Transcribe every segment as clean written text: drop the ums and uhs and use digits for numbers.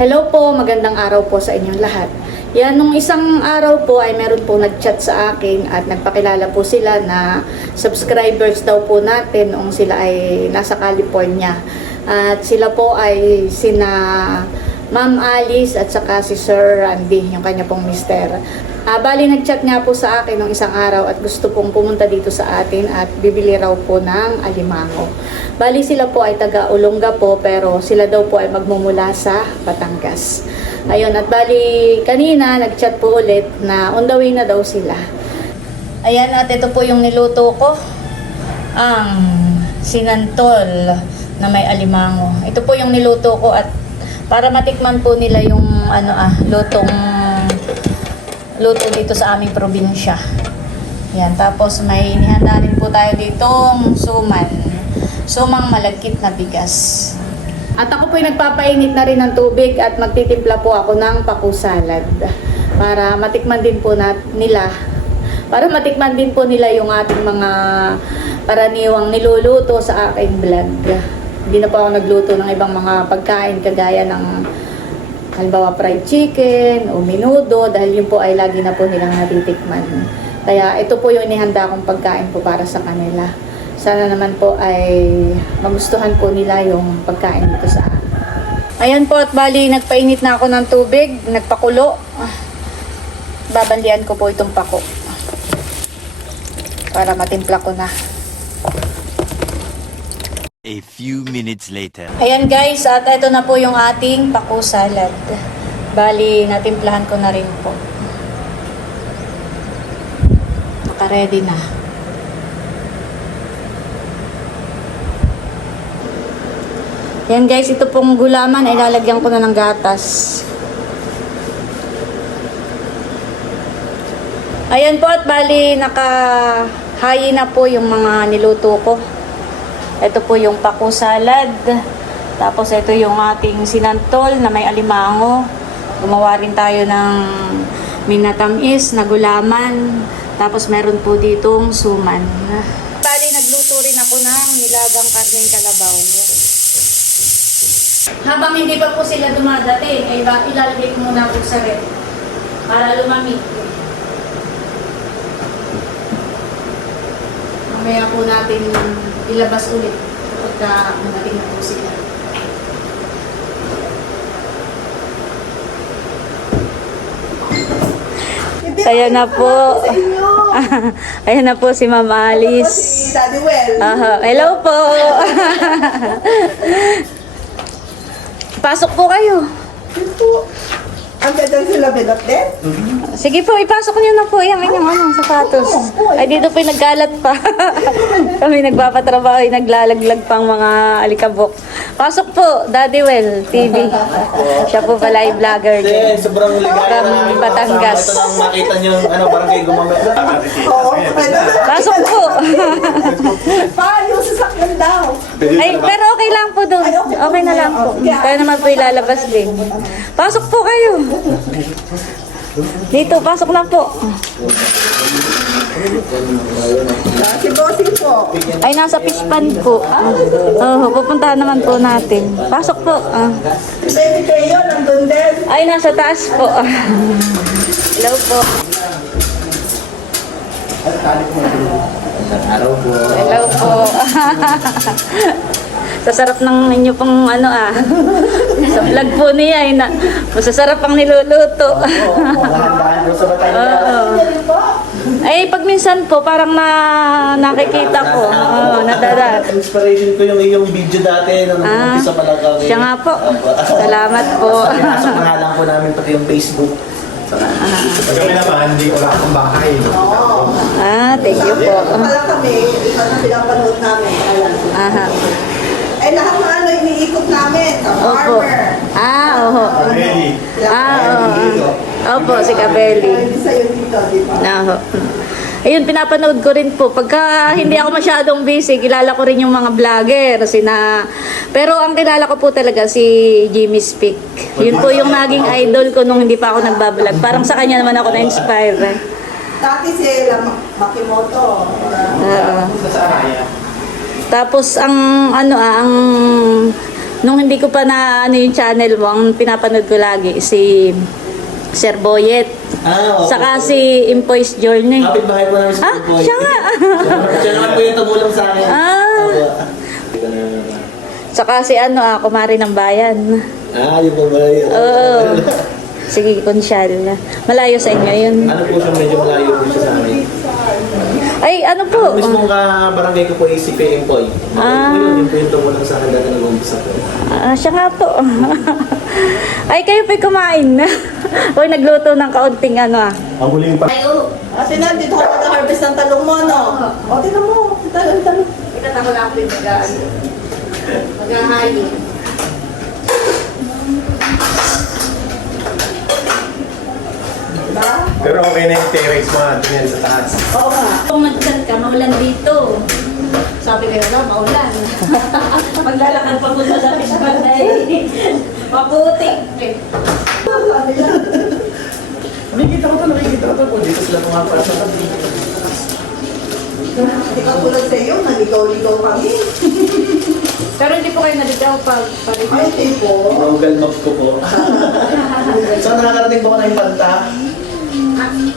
Hello po, magandang araw po sa inyong lahat. Yan, nung isang araw po ay meron po nag-chat sa akin at nagpakilala po sila na subscribers daw po natin noong sila ay nasa California. At sila po ay sina Ma'am Alice at saka si Sir Randy, yung kanya pong mister. Bali, nag-chat nga po sa akin nung isang araw at gusto pong pumunta dito sa atin at bibili raw po ng alimango. Bali, sila po ay taga-Olonga po pero sila daw po ay magmumula sa Batangas. Ayun, at bali, kanina nag-chat po ulit na on the way na daw sila. Ayan, at ito po yung niluto ko. Ang sinantol na may alimango. Ito po yung niluto ko at para matikman po nila yung luto dito sa aming probinsya. Yan, tapos may inihanda rin po tayo ditong sumang malagkit na bigas. At ako po ay nagpapainit na rin ng tubig at magtitimpla po ako ng paku salad para matikman din po nila yung ating mga karaniwang niluluto sa aking vlog. Hindi na po ako nagluto ng ibang mga pagkain kagaya ng halimbawa fried chicken o menudo dahil yun po ay lagi na po nilang natitikman. Kaya ito po yung inihanda kong pagkain po para sa kanila. Sana naman po ay magustuhan po nila yung pagkain dito sa akin. Ayan po, at bali nagpainit na ako ng tubig, nagpakulo. Babandian ko po itong pako para matimpla ko na. A few minutes later. Ayan guys, at ito na po yung ating paku salad. Bali, natimplahan ko na rin po. Naka-ready na. Ayan guys, ito pong gulaman ay lalagyan ko na ng gatas. Ayan po, at bali naka-hayi na po yung mga niluto ko. Ito po yung paku salad. Tapos ito yung ating sinantol na may alimango. Gumawa rin tayo ng minatamis na gulaman. Tapos meron po ditong suman. Bali, nagluto rin ako ng nilagang karneng kalabaw. Habang hindi pa po sila dumadating, ay ilalagay ko muna po sa ref para lumamig. Mamaya po natin ilabas ulit pagka dumating na po sila. Ayan na po. Ayan na po si Ma'am Alice. Si Daddy Well. Hello po. Pasok po kayo. Ang ganda sila bilot din. Sige po, ipasok niyo na po yung inyong sapatos. Ay, dito po yung nagkalat pa. Kami nagpapatrabaho, naglalaglag pang mga alikabok. Pasok po, Daddy Well TV. Siya po pala ay vlogger din. Sobrang ligaya From Batangas. Ito nang makita niyo barangay gumamit. Oo. Pasok po. Pa, yung sasakyan daw. Ay, pero okay lang po doon. Okay na lang po. Kaya naman po ilalabas din. Pasok po kayo. Dito, pasok na po. Si Bossing po. Ay, nasa fish pan po. Pupuntahan naman po natin. Pasok po. Si Baby Teo, nandun din. Ay, nasa taas po. Hello po. Araw po. Hello po. Sa sarap ng inyo pong sa vlog po niya ay masasarap ang niluluto. Dahan-dahan po sa Batangas. Ay, pag minsan po, parang nakikita ko. Nadara. Inspiration ko yung iyong video dati nung umpisa pa lang kami. Siya nga po. Salamat po. Pinasok na nga lang po namin pati yung Facebook. Kami naman, hindi ko lang akong bahay. Thank you po. Pala kami, iba na pinapanood namin. Ayan. Aha. Eh, lahat ng iniikot namin. Sa Opo. farmer. Oo. Ready? Opo, si Kabeli. Hindi sa'yo dito, di ba? Naho. Ayun, pinapanood ko rin po. Pagka hindi ako masyadong busy, kilala ko rin yung mga vlogger. Pero ang kilala ko po talaga si Jimmy Speak. Yun po yung naging idol ko nung hindi pa ako nagbablog. Parang sa kanya naman ako na-inspire. Dati si Makimoto. Tapos ang Nung hindi ko pa na ano yung channel mo, ang pinapanood ko lagi si Sir Boyet. Oo. Saka si Impoy's Journey. Kapit bahay ko namin sa Ah, Boy. siya nga. Siya naman po yung tumulong sa akin. Ah. Saka si Kumari ng Bayan. Yung po ba yun? Oo. Sige, Consyal. Malayo sa inyo yun. Ano po siya, medyo malayo po siya sa amin. Ay, ano po? Ang mismong barangay ko po ay si PM Boy. Ah. Yun po yung tumulong sa akin dati nag-umpisa po. Siya nga po. Ay, kayo po'y kumain. Uy, nagluto ng kaunting Ang huling pa. Ate na, dito ka mag-harvest ng talong mo, no? O, tinan mo. Talong. Ikat ako lang po mag-ahayin. Pero okay na yung terrace mo, andun yan sa taas. Oo nga. Kung nagsan ka, maulan dito. Sabi ko na, maulan. Maglalakad pa po sa Fishpan na maputik. Nakikita ko to po. Dito sila mga pasa. Hindi ka tulad sa iyo, naligaw-ligaw kami. Pero hindi po kayo naligaw pag Ay, hindi po. Google Maps ko po. So nakakarating po ko na yung panta.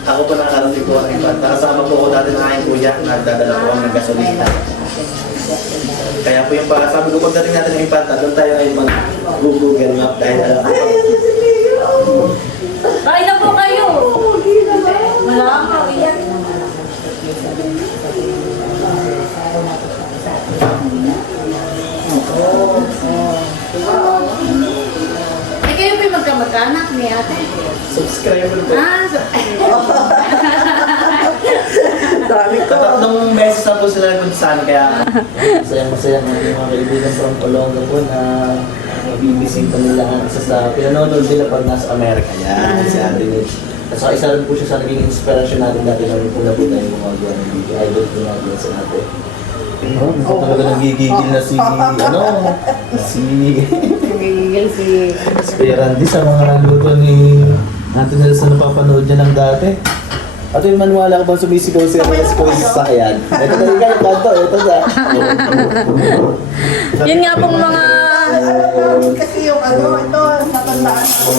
Ako po nakakarating po ko na yung panta. Kasama po ko dati ng aking kuya. Nagdadala po kami ng gasolina. Kaya po yung sabi ko pagdating natin ng Impanta, doon tayo ay mag-Google Map dahil alam Ay, ayan na si Leo. Kain na po kayo. Wala ka, iyan. Ay, kayo po'y magkamag-anak ni ate. subscriber po. Dami ko. Tatlong beses na po sila nagpunta kaya masaya ng mga kaibigan from Olonga po na mabibisita nila ang isa sa pinanonood nila pag nasa Amerika. Yan, si Ate Nitz. At saka isa rin po siya sa naging inspirasyon natin dati na po na po tayo gumagawa ng video. Idol po natin sa natin. Oh, talaga nagigigil na si Nagigigil si... Randy sa mga luto ni Ate Nelson na napapanood niya ng dati. At yung manuwala ka bang sumisigaw siya ko sa sakyan? Ito na rin kanto, ito na. Yun nga pong mga... Kasi yung ito, natandaan ko.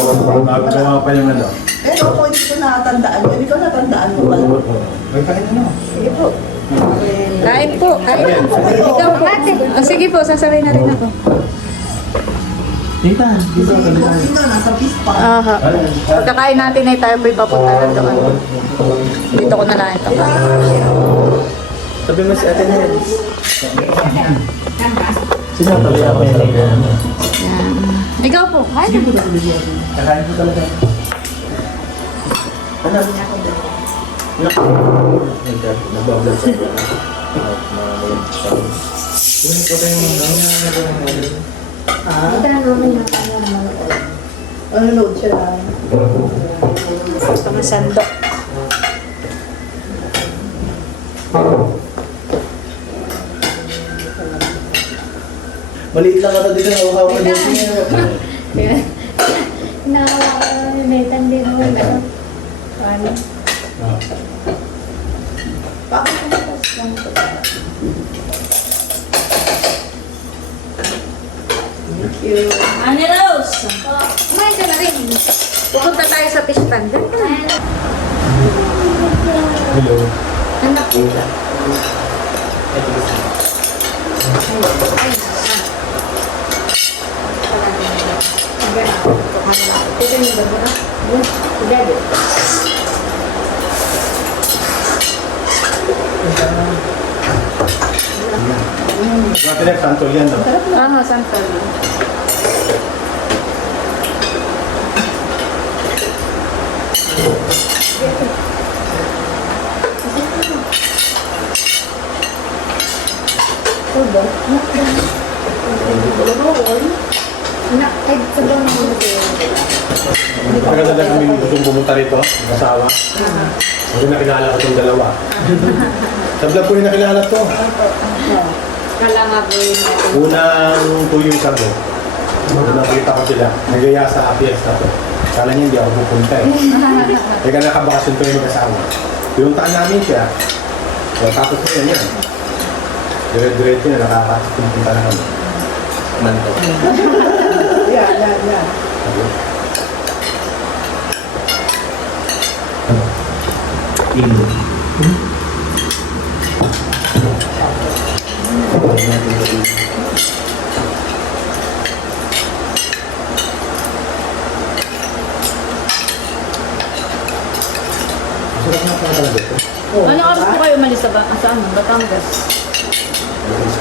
Magawa pa yung ano. Pero ako hindi ko natandaan. Hindi ko natandaan mo ba? May kain ano? Sige po. Kain po, kain. Ikaw po. Sige po, sasabay na rin ako. Tita, dito ka Hindi ko sino, nasa pispa. Aha. Pagkakain natin ay tayo po'y papunta na doon. Dito ko na lang ito. Sabi mo si Ate Nels. Sino ang pala ako yung Yan. Ikaw po, kain. Kakain ko talaga. Ano? Nag-vlog sa iyo. Ano siya lang. Ito na sandok. Maliit lang ata dito na uhaw ko dito. Naitan din mo. Ano? Bakit ko Ani Rose! Kumain ka na rin. Pupunta tayo sa fish pond. Doon ka na. Hello. Anak. Mga pinagtantol yan, no? Santol. Matagal na kami gustong pumunta rito, mag-asawa. Kasi nakilala ko itong dalawa. Sa vlog ko yung nakilala to. Kala nga po yun. Unang 2 years ago, nakita ko sila, nagaya sa fiesta to. Kala niya hindi ako pupunta eh. Kaya nakabakasyon ko yung mag-asawa. Pinuntaan namin siya. Tapos ko yan yan. Dire-diretso na nakakapunta na kami. Manto. Yan. Sarap na pala talaga ito. Anong oras po kayo umalis sa, sa ano, Batangas?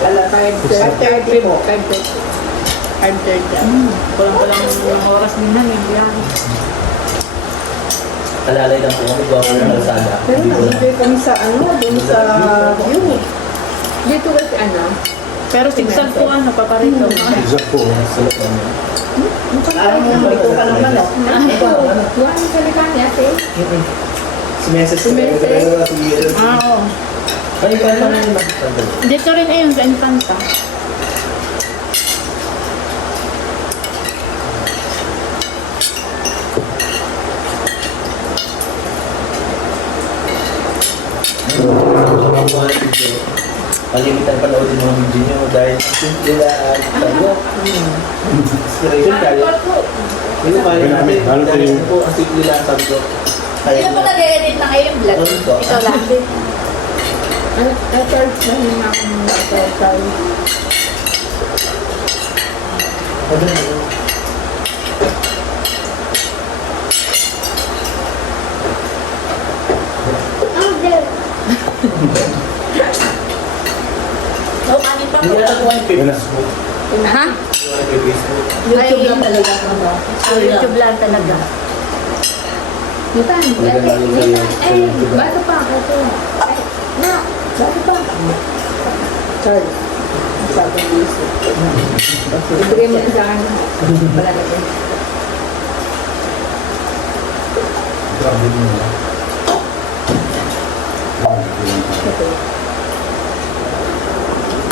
Alas 5:30 po. 5:30. Kulang-kulang yung oras din na, yung biyahe. Alalay lang po kami, gawa ko ng kalsada. Pero Hindi ko lang. nag-enjoy kami sa dun sa view. Dito kasi ano? Pero sigsag po ano, paparito. Exact po. Salap lang. May kuka ng manok. Buwan sa Likanya, Si Meses. Si Meses. Oo. Ay, kaya pa rin makikita. Dito rin ayun, sa Infanta. Kalimitan panoodin mga video nyo dahil simple lang tayo. Inspiration kayo. Yung kaya natin, Lalo dahil kayo- po ang simple lang sabi ko. Hindi na po nag-edit na ngayon vlog. Ano ito? Ito lang. Third na hina ako muna. Third. So, kanin pa po. Hindi ata po ang Facebook. Ha? Yung Facebook. YouTube lang talaga. YouTube lang talaga. Talaga lalo sa YouTube. Bata pa. Ito. Na. Bata pa. Third. Sabi ko isip. Ibigay mo sa akin. Palagay. Grabe mo na.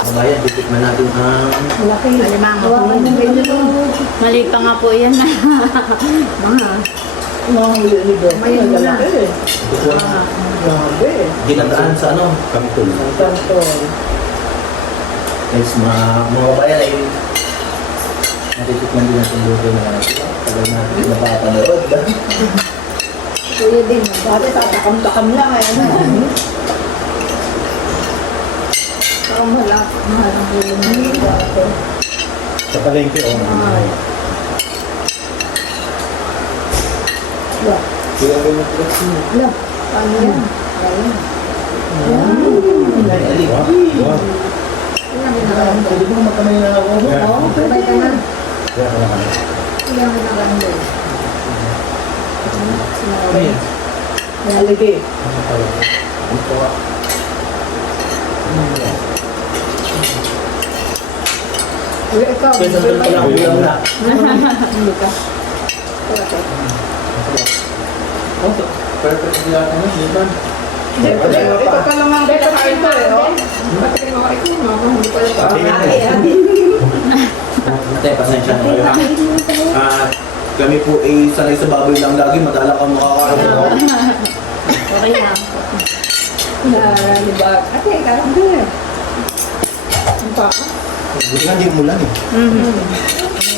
Mamaya, titikman natin ang Malaki. Alimango. Hawakan mo ganyan. Mali pa nga po yan. Mga. Mga huli ni Bro. May malaki. Grabe. ginataan sa ano. Kangkol. Tanto. Guys, mga kabayan ay natitikman din natin luto na tagal natin napapanood. Kuya din. Dati tatakam-takam lang. Parang malak. Mahal ang huli ni Bro. Sa palengke, oh. Kaya ganyan po kasi. Ano yan? Ayan. Wow. Wow. Pwede mo magkamay na ako. Yeah. Oo, pwede ka na. Kaya ka naman. Kaya mo na ganda. Ayan. Nalagay. Ito ah. Uy, ikaw. Kaya sandal pa lang ulam na. Hindi ka. Oh, perfect din ako na, di ba? Ito pa lang ang pinakain ko eh. Pati mga ikaw na. Hindi pa lang. Ate, pasensya na kayo ha. Kami po ay sanay sa baboy lang lagi, madalang ang makakaroon ko. Okay lang. Diba? Ate, karang din. Ang pa. Buti nga hindi umulan eh.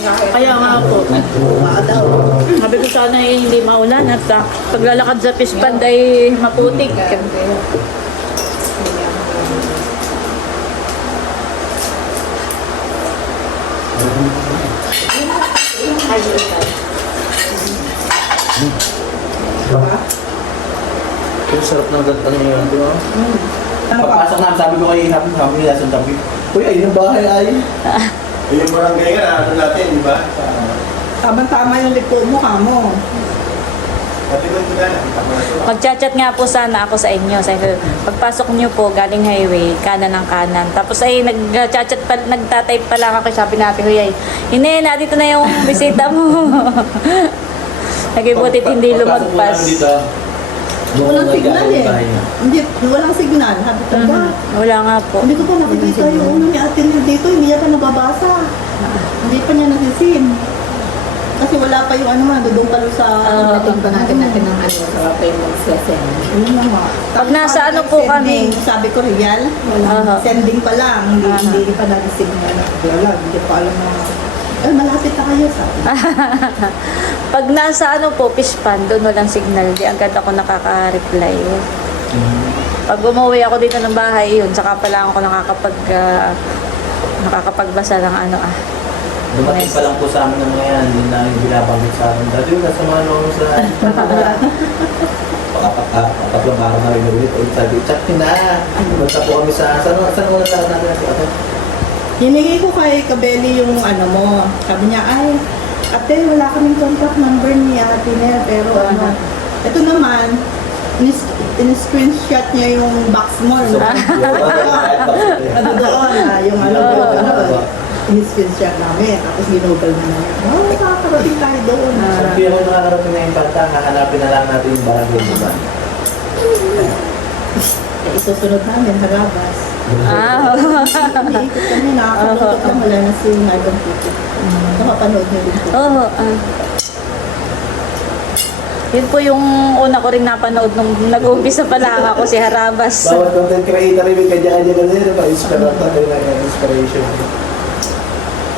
Kaya nga po. Maadaw. Sabi ko sana hindi maulan at paglalakad sa fish pond ay maputik. Pero sarap ng ano yun, di ba? Pagpasok namin, sabi ko kay sabi nila sa tabi, uy, ayun ang bahay ay. Eh, yung barangay nga, ano natin, di ba? Tama-tama yung likod mo, kamo. Pati ko ito na, nakita mo na ito. Mag-chat nga po sana ako sa inyo. Sabi ko, pagpasok niyo po, galing highway, kanan ng kanan. Tapos ay nag-chat pa, nagtatype pa lang ako. Sabi natin, huy, hindi, nandito na yung bisita mo. Nagibutit hindi lumagpas. Walang signal eh. Hindi, walang signal. Sabi ko ba? Wala nga po. Hindi ko pa nakikita yung uno ni Ate Nil dito. Hindi niya pa nababasa. Hindi pa niya nasisin. Kasi wala pa yung ano man, doon pa sa... Natin pa natin ng ano. Wala pa yung mag-sesend. Yun na nga. Pag nasa ano po kami. Sabi ko, real, Aha. sending pa lang, hindi pa nag-signal. Wala, hindi pa alam na. Malapit na kayo sa akin. Pag nasa ano po, fish pan, doon walang signal. Di agad ako nakaka-reply. Pag umuwi ako dito ng bahay, yun, saka pala ako nakakapagbasa ng ano Dumating pa lang po sa amin ng mga yan, hindi na yung binabanggit sa amin. Dati yung nasa mga noong sa... Pagkatatlong araw na rin ulit, ulit sabi, check na! Punta po kami sa... Saan mo naglakas natin natin ate? Hinigay ko kay Kabeli yung ano mo. Sabi niya, ay, ate, wala kaming contact number ni Ate Nel, pero ano, ito naman, in-screenshot niya yung box mo. So, Ano doon, yung ano, in-screenshot namin. Tapos ginugol na niya. Oh, makakarating tayo doon. Sabi ako nakakarating na yung bata, hahanapin na lang natin yung barangay, di ba? Isusunod namin, Harabas. Umiikot kami, nakakalungkot lang, wala na si Madam Tito. Nakapanood niyo din po. Oo. Yun po yung una ko rin napanood nung nag-uumpisa pa lang ako si Harabas. Bawat content creator rin, kanya-kanya kasi yun, inspiration.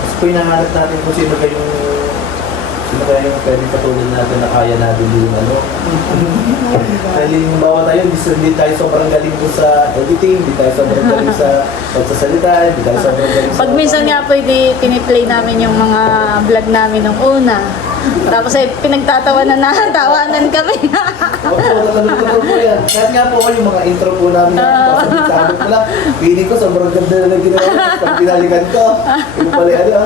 Kasi po hinahanap natin kung sino kaya yung pwedeng patulad natin na kaya natin yung ano. Dahil yung bawat tayo, hindi tayo sobrang galing po sa editing, hindi tayo sobrang galing sa pagsasalita, hindi tayo sobrang galing sa... Pag minsan nga po, piniplay namin yung mga vlog namin nung una. Tapos ay pinagtatawanan na, tawanan kami. Opo, natulog po yan. Kahit nga po yung mga intro po namin na sabi ko lang, feeling ko sobrang ganda na ginawa. Pag pinalikan ko, yung pala ano,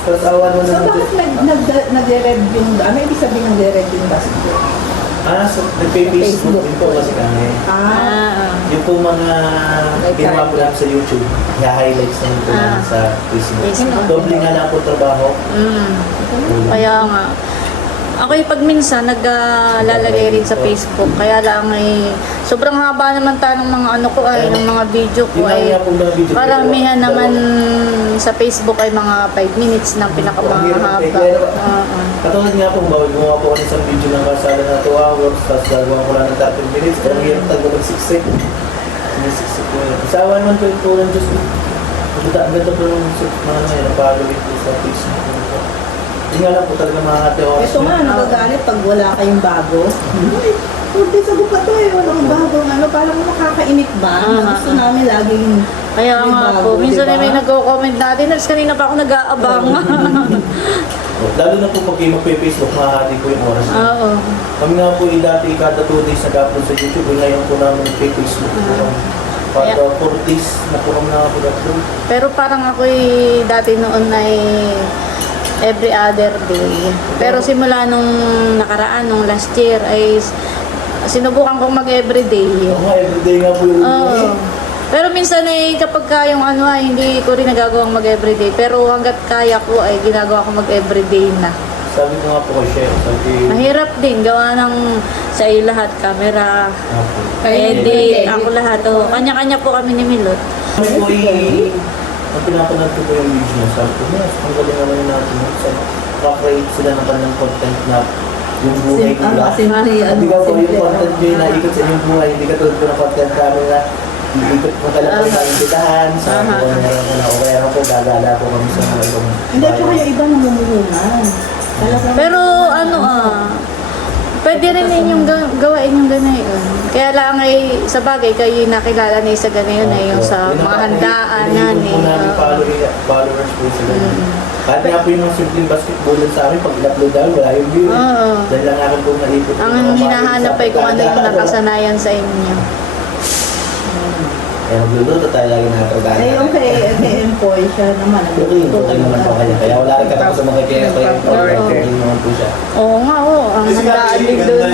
tapos awan mo So, na bakit nag-read yung, ano ibig sabihin nag-read yung basketball? so nagpe-Facebook din po kasi kami. Yung po mga ginawa po lang sa YouTube, i-highlights na yun po namin sa Facebook. Facebook. Doble nga lang po trabaho. Kaya nga. Ako yung pag minsan naglalagay rin sa Facebook. Kaya lang ay sobrang haba naman tayo ng mga ano ko ay ng mga video ko Yung ay mga po mga video, paramihan dalawa. naman sa Facebook ay mga 5 minutes ng pinakamahaba. Katulad nga po, gumawa po ako ng isang video ng kasala na 2 hours, tapos gagawa ko lang ng 30 minutes, pero ang hirap talaga mag-6 Sinisiksik po yun. Isawa naman po yung tulong Diyos. Ang ganda po ng mga ngayon, following po sa Facebook. Hindi nga lang po talaga mga ate oras. Ito nga, nagagalit pag wala kayong bago. Ay, hindi sa pa to eh, walang bago. Ano, parang makakainit ba? Gusto namin laging Kaya may nga bago, po, minsan diba? ay may nagko-comment natin. Tapos kanina pa ako nag-aabang. Lalo na po pag kayo magpe-Facebook, mahahati po yung oras. Oo. Kami nga po dati kada 2 days nag-upload sa YouTube, ngayon po namin nagpe-Facebook po kami. Pag 4 days na po kami nakapag-upload. Pero parang ako'y dati noon ay every other day. Pero simula nung nakaraan, nung last year, ay sinubukan kong mag-everyday. Oo nga, everyday nga po yung Oo. Pero minsan ay kapag ka yung ano ay hindi ko rin nagagawang mag-everyday. Pero hanggat kaya ko ay ginagawa ko mag-everyday na. Sabi ko nga po kay Chef, sabi... Mahirap din gawa ng sa iyo lahat, camera, edit, ako lahat. Oh. Kanya-kanya po kami ni Milot. Kami po ang pinapanood ko po yung video niya, sabi ko, yes, ang galing naman yung natin. Makakreate sila ng kanilang content na yung buhay nila. Simple, Hindi ka po yung content nyo yung naikot sa inyong buhay, hindi ka tulad ko ng content kami na iikot mo talaga yung naibitahan, sa buhay na lang na o kaya po gagala po kami sa mga ibang Hindi, tsaka yung iba namumuhunan. Pero ano pwede rin ninyong gawain yung ganayon. Kaya lang ay sa bagay kayo yung nakilala na sa ganayon ay yung sa mga handaan na ni. Hindi namin followers po sila. Kahit nga po yung mga simpleng basketball sa amin, pag in-upload namin, wala yung view. Dahil lang namin po naipot. Ang hinahanap ay kung ano yung nakasanayan sa inyo. Kaya magluluto tayo lagi na pagkain. Eh, yung kay Empoy siya naman. Okay naman po kanya. Kaya wala rin katapos sa mga kaya Hindi naman po siya. Oo nga, ang handaan din doon.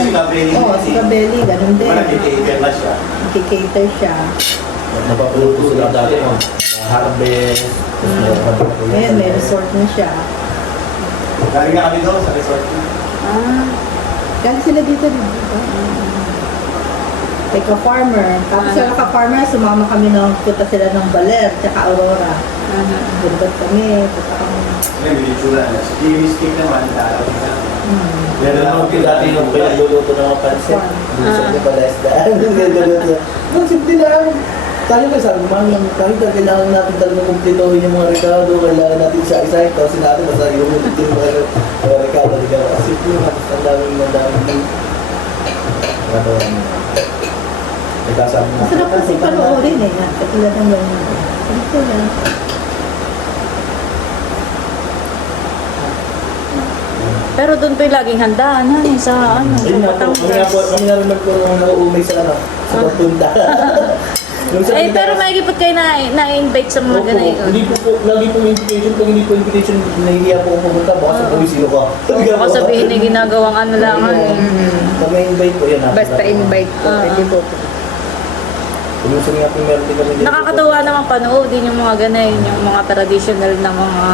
Oo, si Kabeli, ganun din. Malaki-cater na siya. Nakikater siya. Napapulot po sila dati. Harvest. Ngayon, may resort na siya. Galing na kami doon sa resort. Galing sila dito, di ba? Kay ka-farmer. Tapos sa ka-farmer, sumama kami nung punta sila ng Baler, tsaka Aurora. Gulbat kami, punta kami Ngayon, may itsura na. Si Jimmy Stick naman, taraw na. Meron naman ko dati yung pinagluluto ng mga pansit. Gusto niya pala isdaan. Pinagluluto. Ang simple lang. Tayo kasi sabi, man, kahit na kailangan natin talaga kumplitohin yung mga rekado, kailangan natin isa-isa, kasi natin basta yung mga rekado. Kasi simple lang, ang daming nagkasabi na. Masarap kasi panoorin eh. Katulad ng ganyan. Ito lang. Pero doon po yung laging handaan, honey, sa ano, sa Ayun nga po, Batangas. kami na naman po nung nauumay sa ano, sa pagpunta. Nung sa Eh, Pinas- pero may po kayo na-invite sa mga Opo, ganito. hindi po po, lagi pong invitation, pag hindi po invitation, nahihiya po akong pumunta, baka sabihin sino ka. Baka sabihin na ginagawang ano lang, honey. Pag may invite po, yan na. Basta invite po, pwede po. Minsan nga po meron din kami dito. Nakakatuwa naman panoodin yung mga ganun, yung mga traditional na mga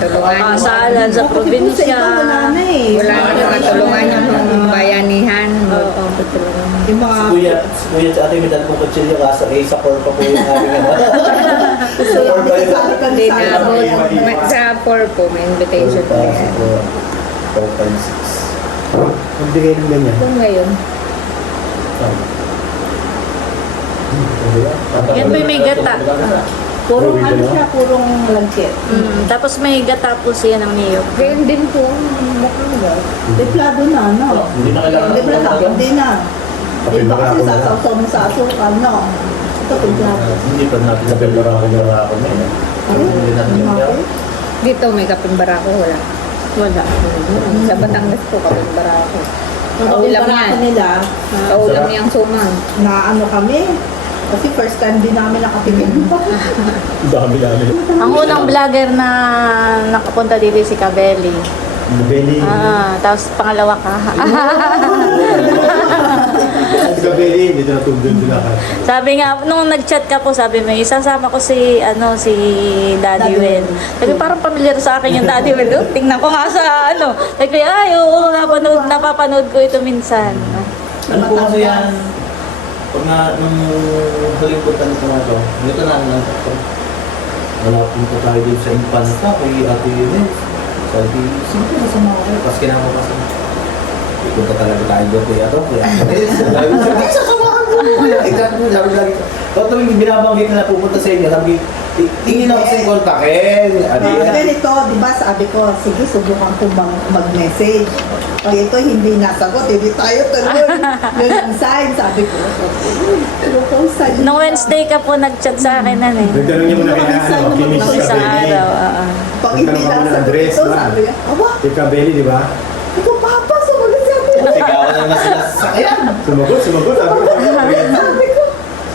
tulungan. kasalan sa Kasi po sa probinsya. iba wala na eh. Wala na mga tulungan yung bayanihan. Oo, Yung mga Si Kuya at ate, may dal pong kutsilyo kaso sa core pa po yung aming ano. Sa core pa yun. Hindi na po. Sa 4 po, may invitation po yan. 4, 5, 6. Magbigay ng ganyan. Kung ngayon, Yan po yung may gata. purong ano siya, purong langkit. Tapos may gata po siya ng niyog. ganyan din po ang mukha nila. Deplado na, no? Hindi na kailangan ng Deplado, talaga. hindi na. Di ba kasi sasawsaw mo sa asukal, no? Ito, deplado. Hindi pa natin sa Belmarako na yun. Hindi natin yung Okay. Dito may kaping barako, wala. Wala. Sa Batangas po, kaping barako. Ang Kaulam barako yan. nila, Kaulam niyang suman. na ano kami, kasi first time din namin nakatikim. Dami namin. Ang unang vlogger na nakapunta dito si Kabeli. Belly. Tapos pangalawa ka. Si Kabeli, dito natugdun sila ka. Sabi nga, nung nag-chat ka po, sabi mo, isasama ko si Daddy Wen. Sabi, parang familiar sa akin yung Daddy Wen. Oh, tingnan ko nga sa ano. Sabi, ay, oo, napapanood ko ito minsan. Ano po kasi yan? Pag nga, nung huling punta nito na ito, nito na lang ito. Wala punta tayo dito sa Infanta, kay Ate Inez. Sabi, sino po sasama ko kayo? Tapos kinakapasan. Punta talaga tayo doon, kuya to, kuya Ate Inez. Sabi, sasamahan ko, kuya. Exactly, sabi lagi. Kung tuwing binabanggit na pupunta sa inyo, sabi, tingin ako sa kontakin. Ganito, di ba, sabi ko, sige, subukan ko mag-message. Pag ito hindi nasagot, hindi tayo tuloy. Yun ang sign, sabi ko. Subukan sa Nung Wednesday ka po nag-chat sa akin, ano eh. Nagtanong niya muna kay ano, kinis Nung si isang Kabeli. araw, Pag hindi Nagtanong ka muna ng nasagot address, ito, ba? sabi niya, aba, Si Kabeli, di ba? ito, Papa, sumunod sa atin. Sigawan na sila sa sakyan. Sumagot. Sabi ko,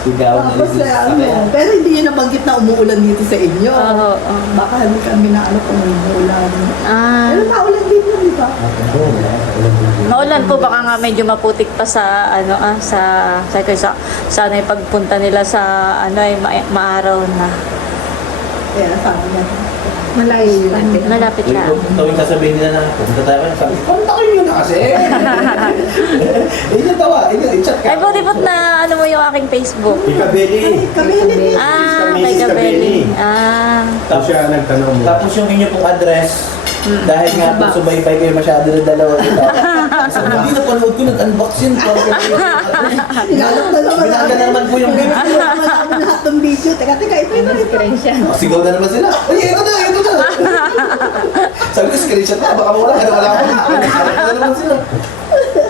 Sigawan na tapos sila sa ano, sakyan. pero hindi yun nabanggit na umuulan dito sa inyo. Oo. Baka hindi kami na ano kung umuulan. Ah, Pero naulan din yun, di ba? maulan po, baka nga medyo maputik pa sa ano sana yung pagpunta nila sa ano ay maaraw na. Kaya sabi niya, Malayo yun natin. Malapit Uy, na. kung tawing sasabihin nila na, pumunta tayo kayo, sabi, punta kayo na kasi. Yun yung tawa, i-chat ka. Ay, buti-but na ano mo yung aking Facebook. Si Kabeli. kami hindi. Ah, Mrs. kay Kabeli. Kabeli. Ah. Tapos siya nagtanong mo. Tapos yung inyo pong address, dahil nga po subaybay kayo masyado ng dalawa dito. Sabi, hindi napanood ko, nag-unbox yun. Inalap na naman Binaga na naman po yung video. Inalap na naman lahat ng video. Teka, ito na ito. Screenshot. Sigaw na naman sila. Ay, ito na, ito na. Sabi ko, screenshot na, baka wala ka na. Hanap na naman sila.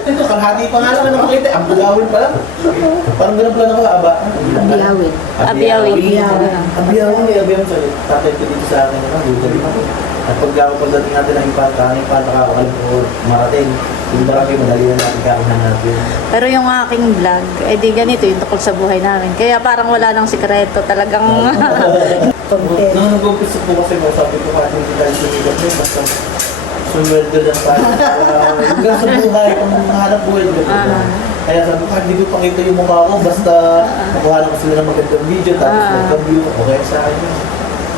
Ito, kalahati pa nga lang na makita. Ang bugawin pa lang. Parang ganun pala ako, aba. Biyawin. Abiyawin. Abiyawin. Sabi, tatay ko dito sa akin, buta din ako. At pagdating natin ng Infanta kakakalim ko marating. Yung barangay, madali na natin kakain natin. Pero yung aking vlog, eh di ganito yung tukol sa buhay namin. Kaya parang wala nang sikreto. Talagang Nung nag-umpisa po kasi mo, sabi ko kasi hindi tayo sumigat mo, basta sumweldo lang tayo. Hanggang sa buhay, kung hanap buhay ko. Kaya sabi ko, hindi ko pakita yung mukha ko, basta makuha ko sila ng magandang video, tapos mag-view, okay sa akin yun.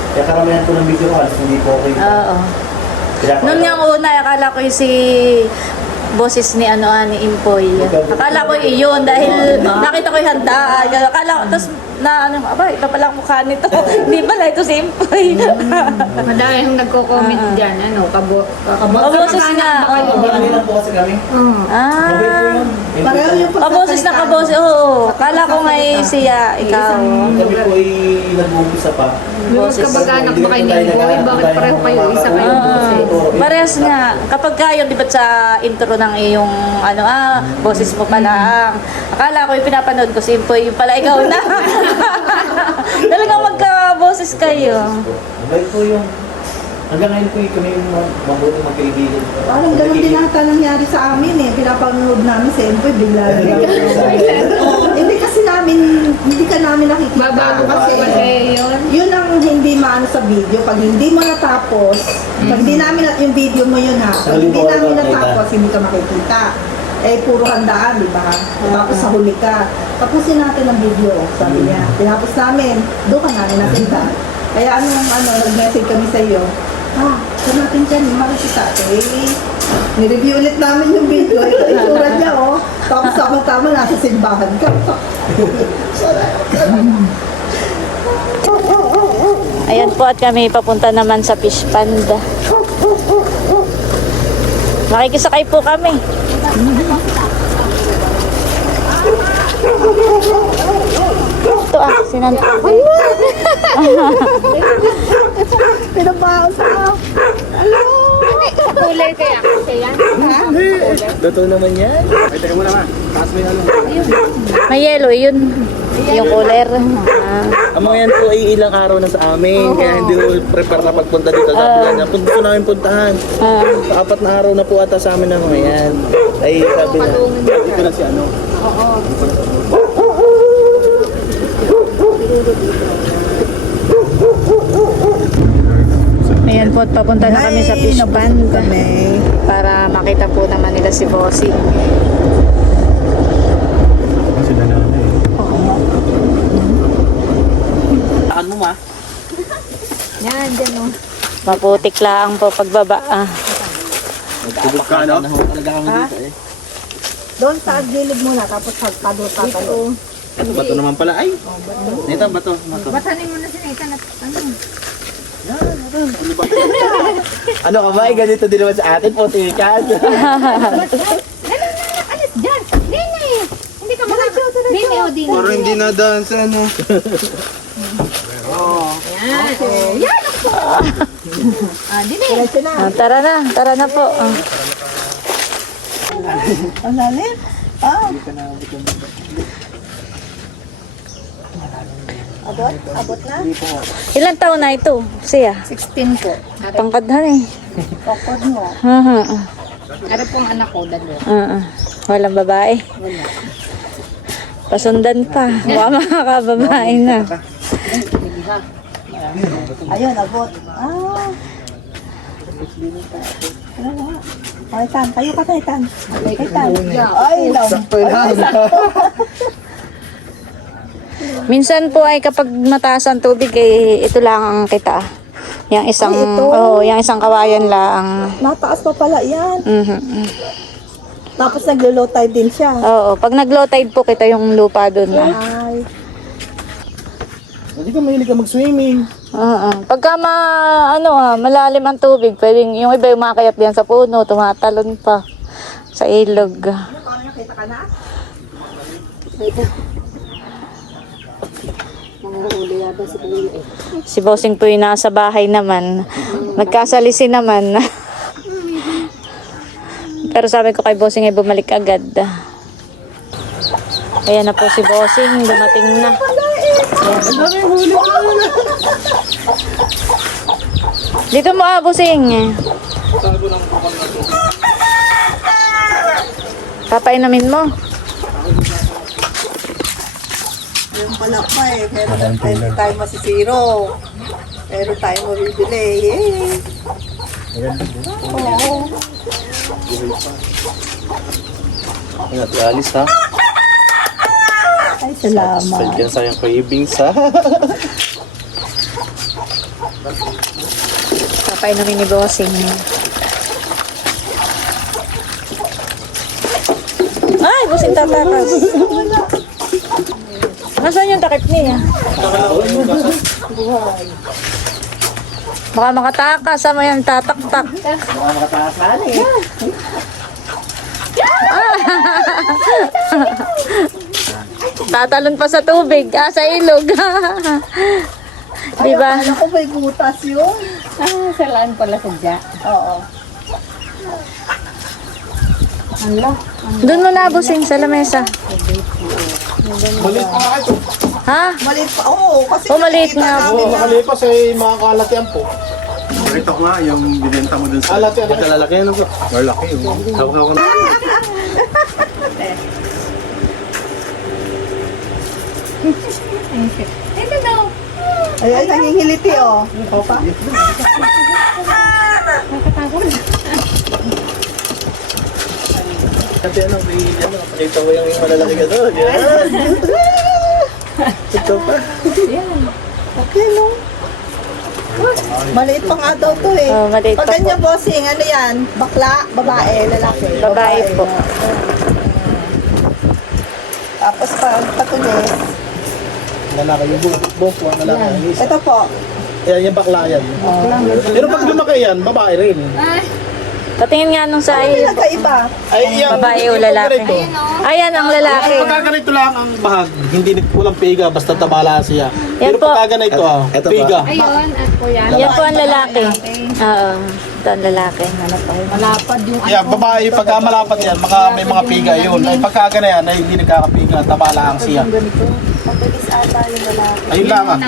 Kaya karamihan ko ng video ko, halos hindi po okay. oo. Kaya Noon yung una, akala ko yung si boses ni ni Impoy. Akala ko iyon dahil nakita ko yung handaan. Akala ko, tapos iba pala ang mukha nito. Hindi pala, ito si Impoy. Madami yung nagko-comment dyan, Boses nga. Marami lang po kasi kami. Ah. Pareho yung Boses na kaboses. Oo. Akala ko nga siya, ikaw. Kami po ay nag-uumpisa pa. Boses. Kamag-anak ba kayo ni Boy? Bakit pareho kayo? Isa kayo boses. Parehas nga. Kapag kayo, di ba sa intro ng iyong, boses mo pala. Akala ko yung pinapanood ko, si Impoy, yung pala ikaw na. Talagang magka-boses kayo. Mabait po yung... Hanggang ngayon po kami yung mabuting magkaibigan. Parang ganun din ata nangyari sa amin eh. Pinapanood namin si Empoy, bigla rin. Hindi kasi hindi ka namin nakikita. Babago kasi kasi yun. yun ang hindi maano sa video. Pag hindi mo natapos, pag hindi namin yung video mo yun ha, pag hindi namin natapos, hindi ka makikita. Eh, puro handaan, di ba? Tapos sa huli ka. Tapusin natin ang video, sabi niya. Tinapos namin, doon ka namin nakita. Kaya nag-message kami sa iyo. Saan natin dyan, makikita. Nireview ulit namin yung video. Ito itsura niya, oh. Tapos tama-tama, nasa simbahan ka. Ayan po at kami papunta naman sa fish pond. Makikisakay po kami. Ito sinanto. Pinabaon sa Kulay kaya kasi yan. Totoo naman yan. Ay, teka mo naman. Taas mo yung May yellow, yun. Yung cooler. Ang mga yan po ay ilang araw na sa amin. Kaya hindi ko prepare na pagpunta dito sa Atlanta. Punta ko namin puntahan. 4 na araw na po ata sa amin ang mga yan. Ay sabi na. Dito na si ano. Ayan po, at papunta na kami sa fish pond para makita po naman nila si Bossy. Sila na eh. Ano ma? Yan, dyan o. Maputik lang po pagbaba. Subok ka, no? Talaga kami dito eh. doon sa gilid muna, tapos pagkado-tatalo. Ito bato naman pala. Ay! Ito bato. Basanin mo na si Nathan at ano. Ano ka ba? Ganito din naman sa atin. Putikan. Alis dyan! Dini! Hindi ka makakita. Dini o Dini. Parang hindi nadaan sa ano. Yan. Oh, yan ako. Dini. Tara na po. Ang lalim? Abot na? Ilan taon na ito? Siya. 16 po. Pangkadhan eh. Kokod mo. Ano pong anak ko, dalawa. Walang babae. Pasundan pa. Mukha makakababae na. Ayun, abot. Ay, Tan. Kayo ka, Tan. Tan. Ay, sakto lang. Minsan po ay kapag mataas ang tubig ito lang ang kita. Yung isang Ay, ito? yung isang kawayan lang. Nataas pa pala yan. Mhm. Tapos naglo-low tide din siya. Oo, pag nag-low tide po kita yung lupa doon na. Ay. Hindi ka mahilig ka mag-swimming. Oo. Pagka malalim ang tubig, pwedeng yung iba yung makakayap diyan sa puno, tumatalon pa sa ilog. Paano nakita ka na? Si Bossing po yung nasa bahay naman. Nagkasalisi naman. Pero sabi ko kay Bossing ay bumalik agad. Ayan na po si Bossing, dumating na. Dito mo Bossing. Papainumin mo. Yung pala pa eh. Pero tayo masisiro. Pero tayo mabibili. Yay! Oo. Alis ha? Ay, salamat. Sadyan sayang cravings ha? Papainumin ni Bossing. Bossing tatakas. Nasaan yung takip niya? Baka makatakas, sama yan tatak-tak. Mga makatasan eh. Tatalon pa sa tubig, sa ilog. Di ba? Ako may butas yun. Salaan pala sadya. Oo. Doon mo na, Bossing, sa lamesa. Maliit pa nga ito. Ha? Maliit pa. Oo, kasi Oh, maliit nakita nga namin Oo, na- makalipas ay makakalat yan po. Ito nga, yung binenta mo dun sa... Alat yan. Kalalaki ano po? Malaki yun. Hawak-hawak na. Ito daw. Ay, nangingiliti oh. O pa? Kasi ano, pakita ko yung malalaki ka doon. Yan. Ito pa. Okay, no? Maliit pa nga daw to eh. Oh, maliit Pag pa po. ganyan, bossing, ano yan? Bakla, babae, lalaki. Babae po. Tapos patulis. Lalaki yung buhok ko, lalaki. Ito po. Yan, yung bakla yan. Pero pag lumaki yan, babae rin. Patingin nga nung sa Ano iyo. nagkaiba? Ay, yung Babae o lalaki? Ayan ang lalaki. Pagka ganito lang ang bahag, hindi walang piga, basta tabala siya. Yan Pero po. pagka ganito piga. Ayun, po yan. Yan po ang lalaki. Oo. Ito ang lalaki. Ano pa yun? Malapad yung Yeah, babae, pagka malapad yan, may mga piga yun. Ay, pagka ganyan, ay hindi nagkakapiga, tabala ang siya. Matulis ata yung lalaki. Ayun lang ah.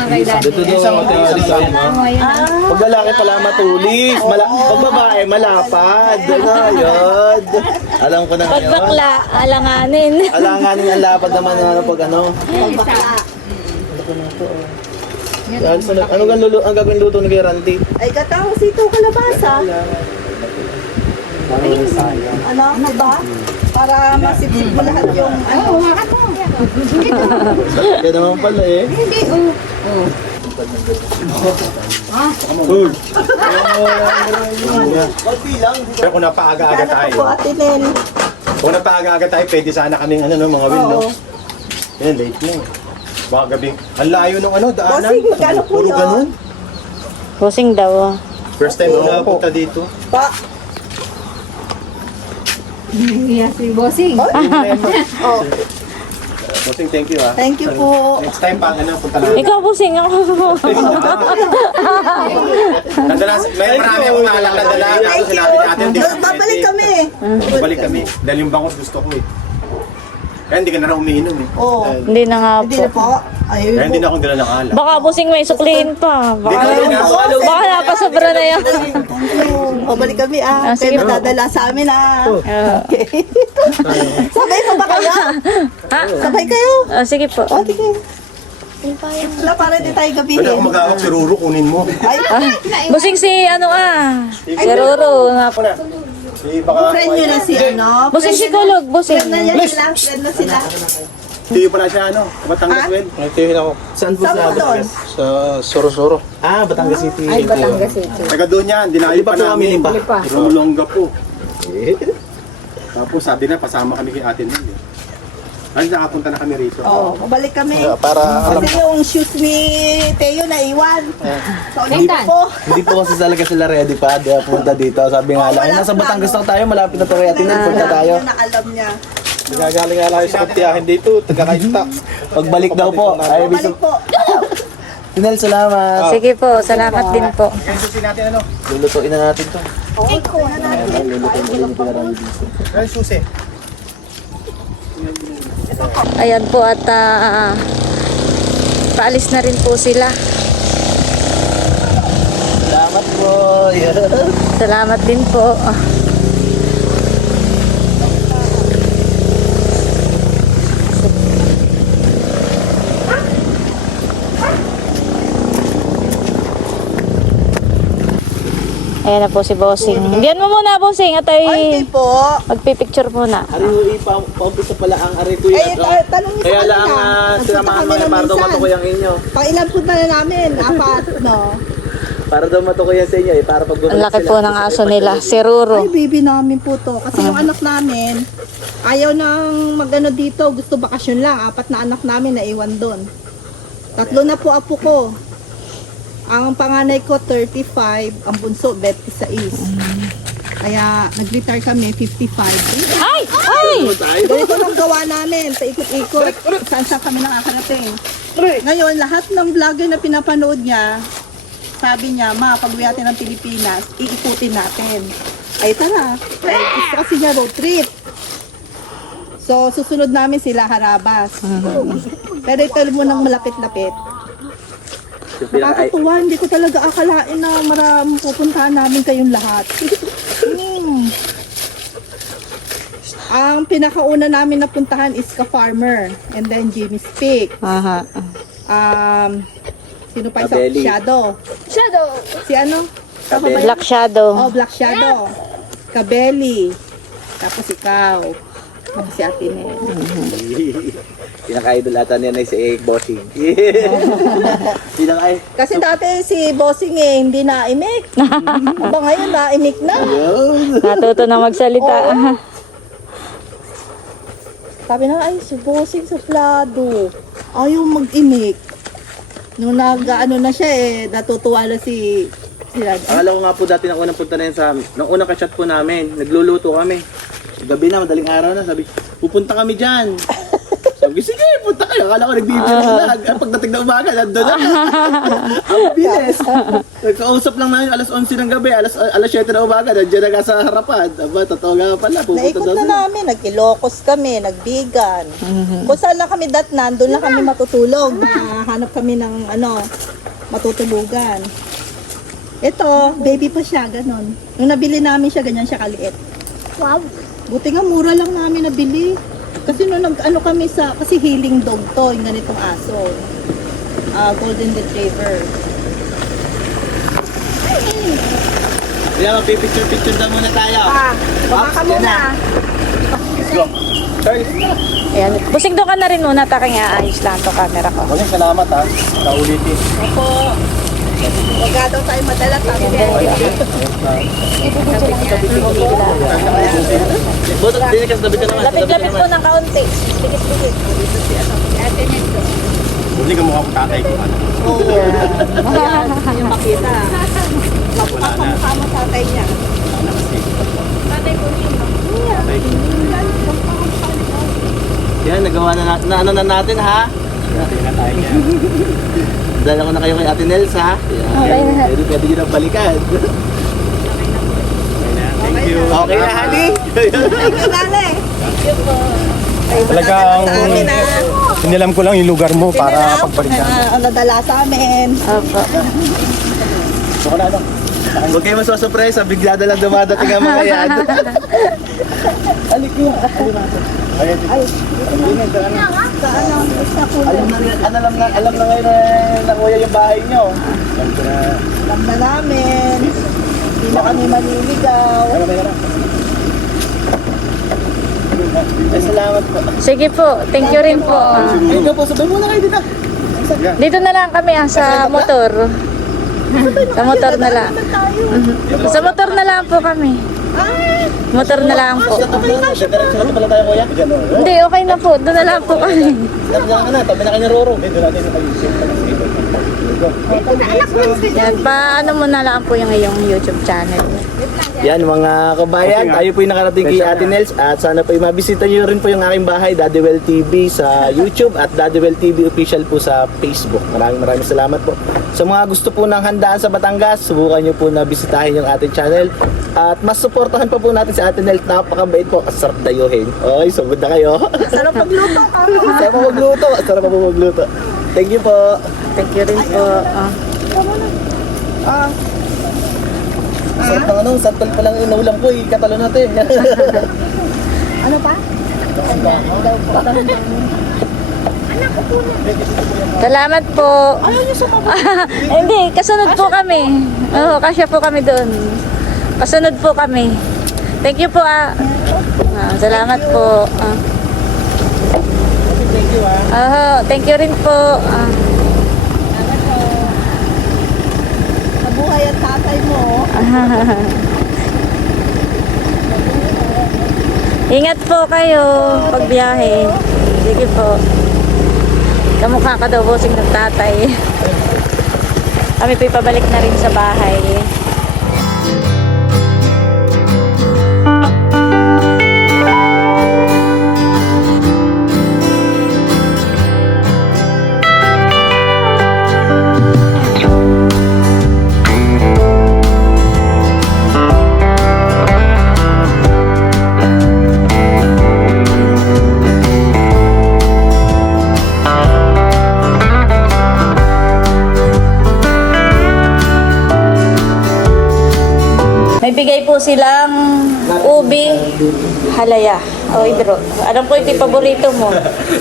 Dito isang Pag lalaki pala matulis, pag babae malapad. Ayun. Alam ko na Pag ngayon. bakla, alanganin. Alanganin ang lapad naman pag ano. Bakla. Yan, sunod. Ang gagawin luto ni Kuya Randy? Ay, katao, sito, kalabasa. Ano, diba? Para masipsip mo lahat yung ano. Yan naman pala eh. Pero kung napaaga-aga Ano tayo, po, Ate Nel? kung napaaga-aga tayo, pwede sana kaming ano, mga win, no? Oo. Yan, late na eh. Baka gabing, ang layo ng ano, daanan. Bossing, magkano po Puro yun? ganun. Bossing daw. oh. First time ko napunta dito. Pa. Iya si Bossing. Oh, Bossing, thank you ah. thank you po. Next time pa, ano, punta lang. Ikaw, Bossing. Ako. Nadala, may marami akong naalala na dala. Ako Thank you. sinabi natin, di Babalik kami. Balik kami. Dahil yung bangos gusto ko eh. Kaya hindi ka na raw umiinom eh. Oo. Hindi na nga Hindi po. na po. Ayun Kaya hindi po. na akong dala ng alak. Baka, Bossing, may sukliin pa. Hindi na rin ako. Baka napasobra na yun. Babalik kami Ah, sige Kaya po. madadala sa amin Ah. Okay. Sabay pa ba kayo? Ha? Sabay kayo? Sige po. O, sige. Wala, para di tayo Wala gabihin. akong mag-awak si Ruru, kunin mo. Ay, Bossing si ano si Roro. Ako na. Baka friend nyo na si ano? Bossing si Kulog. Bossing. Friend na yan sila. Friend na sila. Tiyo pala siya ano, Batangas Ha? Well. Nagtihin ako. Saan po Saan po doon? Sa Sorosoro. Ah, Batangas City. Ay, Batangas City. Taga doon yan, dinayo Lipa pa po kami, namin. lipa. Rulongga po. Tapos sabi na, pasama kami kay Ate Nel. Ay, nakapunta na kami rito. Oo, babalik kami. Para alam Kasi yung shoes ni Teo na iwan. So, ulit Nathan. po. Hindi po kasi talaga sila ready pa. Di punta dito. Sabi nga lang, Wala nasa plano. Batangas na tayo. Malapit na to kaya punta tayo. Yun ang alam niya. Nagagaling nga lang sa kuntiyahin dito. Tagakaita. Pagbalik daw po. Ay, Babalik po. Tinel, salamat. Sige po. Salamat din po. Kaya susi natin ano? Lulutuin na natin to. Oo, kuha na natin. Ay, susi. Ayan po at paalis na rin po sila. Salamat po. Salamat din po. Ayan na po si Bossing. Diyan mo muna, Bossing. At Ay, ay hindi po. magpipicture muna. Ari, paumpisa pala ang ari ko Ay, tanong niyo sa Kaya lang, kanila. sinamahan mo Nagpunta yan para daw kami matukoy minsan. ang inyo. Pang-ilan punta na namin? Apat, no? Para daw matukoy yan sa inyo eh. Para pag Ang laki po ng aso nila, si Ruro. Ay, baby namin po to. Kasi yung anak namin, Ayaw nang magano dito, gusto bakasyon lang. 4 na anak namin na iwan doon. 3 na po apo ko. Ang panganay ko 35, ang bunso 26. Kaya nag-retire kami 55. Ay! Ay! Ganito lang gawa namin, paikot-ikot. Saan kami nakakarating. Ngayon, lahat ng vlogger na pinapanood niya, sabi niya, ma, pag uwi natin ng Pilipinas, iikutin natin. Ay, tara. Ay, gusto kasi niya road trip. So, susunod namin sila Harabas. Pero ito mo nang malapit-lapit. Nakakatuwa, hindi ko talaga akalain na maraming pupuntahan namin kayong lahat. Ang pinakauna namin napuntahan is Ka-Farmer and then Jimmy's Peak. Aha. Sino pa isa? Kabeli. Shadow. Shadow! Si ano? Kabeli. Black Shadow. Oh, Black Shadow. Kabeli. Tapos ikaw. Tapos si Ate Nel. Pinaka-idol ata niya na si Eric Bossing. Pinaka Kasi dati si Bossing hindi naimik. Aba ngayon naimik na. Natuto na magsalita. Sabi na, ay si Bossing suplado. Ayaw mag-imik. Nung nag-ano na siya natutuwa na sila. Akala ko nga po dati nang unang punta na yan sa amin. Nung unang ka-chat po namin, nagluluto kami. Gabi na, madaling araw na, sabi, pupunta kami dyan. Sabi, sige, punta kayo. Akala ko nagbibigay na. Pagdating na umaga, nandun na. Ang bilis. Nagkausap lang namin alas 11 ng gabi, alas 7 na umaga, nandiyan na nga sa harapan. Aba, totoo nga pala, pupunta Naikot daw na sila. namin, nag-Ilocos kami, nagbigan. Kung saan lang kami datnan, doon lang kami matutulog. Hanap kami ng matutulugan. Ito, baby pa siya, ganon. Nung nabili namin siya, ganyan siya kaliit. Wow! Buti nga, mura lang namin nabili. Kasi nung kami kasi healing dog to, yung ganitong aso. Golden Retriever. Kaya magpipicture-picture na muna tayo. Baka ka muna. Let's go. Charles. Ayan. Busing doon ka na rin muna. Taking aayos lang to camera ko. Maraming salamat ha. Naulitin. Opo. Huwag daw tayo madala. Sabi niya. Buto, dinikas, tabi ka naman. Lapit-lapit po ng kaunti. Dikit-dikit. Hindi ka mukha ko tatay ko. Oo. Ayan, yung makita. Mukha mo tatay niya. Yan, nagawa na natin ha. Dala ko na kayo kay Ate Nels ha. Okay na. Pwede nyo na balikan. Thank you. Okay na, honey? Thank you, Nanay. Talagang Sa amin na. sinilam ko lang yung lugar mo para pagbalikan. Ang nadala sa amin. Opo. Huwag kayo masosurprise, bigla na lang dumadating ang mga yan. Alik mo. Alam na ngayon na kuya yung bahay nyo. Alam na namin. Hindi na kami maliligaw. Ay, salamat po. Sige po. Thank you rin po. Ayun ka po, sabay muna kayo dito. Dito na lang kami sa motor. Sa motor na lang. Sa motor na lang po kami. Motor na lang po. Diretso na pala tayo kuya. Hindi, okay na po. Doon na lang po kami. Tabi na ka na, tabi na kayo ni Roro. Yan, paano mo na lang po yung iyong YouTube channel. Yan mga kabayan, tayo po yung nakarating kay Ate Nels at sana po mabisita nyo rin po yung aking bahay, Daddy Well TV sa YouTube at Daddy Well TV official po sa Facebook. Maraming salamat po. Sa mga gusto po ng handaan sa Batangas, subukan nyo po na bisitahin yung ating channel at mas suportahan pa po natin si Ate Nels. Napakabait po, kasarap dayuhin. Okay, sugod na kayo. Sarap magluto ka. Sarap po magluto. Thank you po. Thank you rin po. Sarap ng santol pa lang inulam ko, ikatalo natin. Ano pa? Salamat po. Hindi, kasunod po kami. Oo, kasya po kami doon. Kasunod po kami. Thank you po salamat po. Thank you Thank you rin po. Nabuhay ang tatay mo. Ingat po kayo pagbiyahe. Sige po. Kamukha ka daw, bossing ng tatay. Kami po'y pabalik na rin sa bahay. May bigay po silang ubi halaya. O ibro. Alam ko ito yung paborito mo.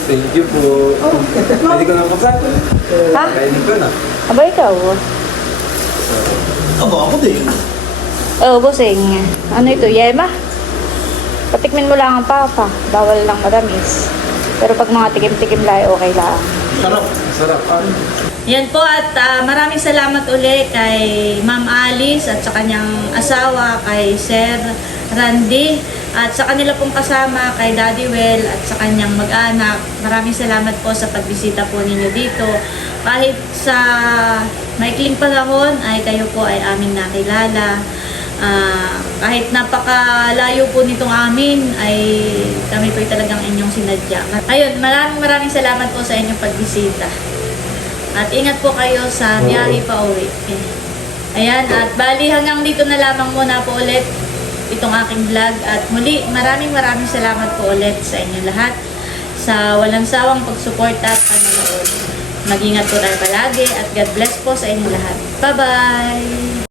Thank you po. Pwede ko na kapag. Ha? Kainin ko na. Aba ikaw? Ako din. Oh, bossing. Ano ito? Yema? Patikmin mo lang ang papa. Bawal lang madamis. Pero pag mga tikim-tikim lang, okay lang. Sarap. Sarap. Yan po at maraming salamat uli kay Ma'am Alice at sa kanyang asawa, kay Sir Randy at sa kanila pong kasama kay Daddy Well at sa kanyang mag-anak. Maraming salamat po sa pagbisita po ninyo dito. Kahit sa maikling panahon ay kayo po ay aming nakilala. Kahit napakalayo po nitong amin ay kami po ay talagang inyong sinadya. Ayun, maraming salamat po sa inyong pagbisita. At ingat po kayo sa biyahe pa uwi. Ayan, at bali hanggang dito na lamang muna po ulit itong aking vlog. At muli, maraming salamat po ulit sa inyo lahat sa walang sawang pagsuporta at panonood. Mag-ingat po tayo palagi at God bless po sa inyo lahat. Bye-bye!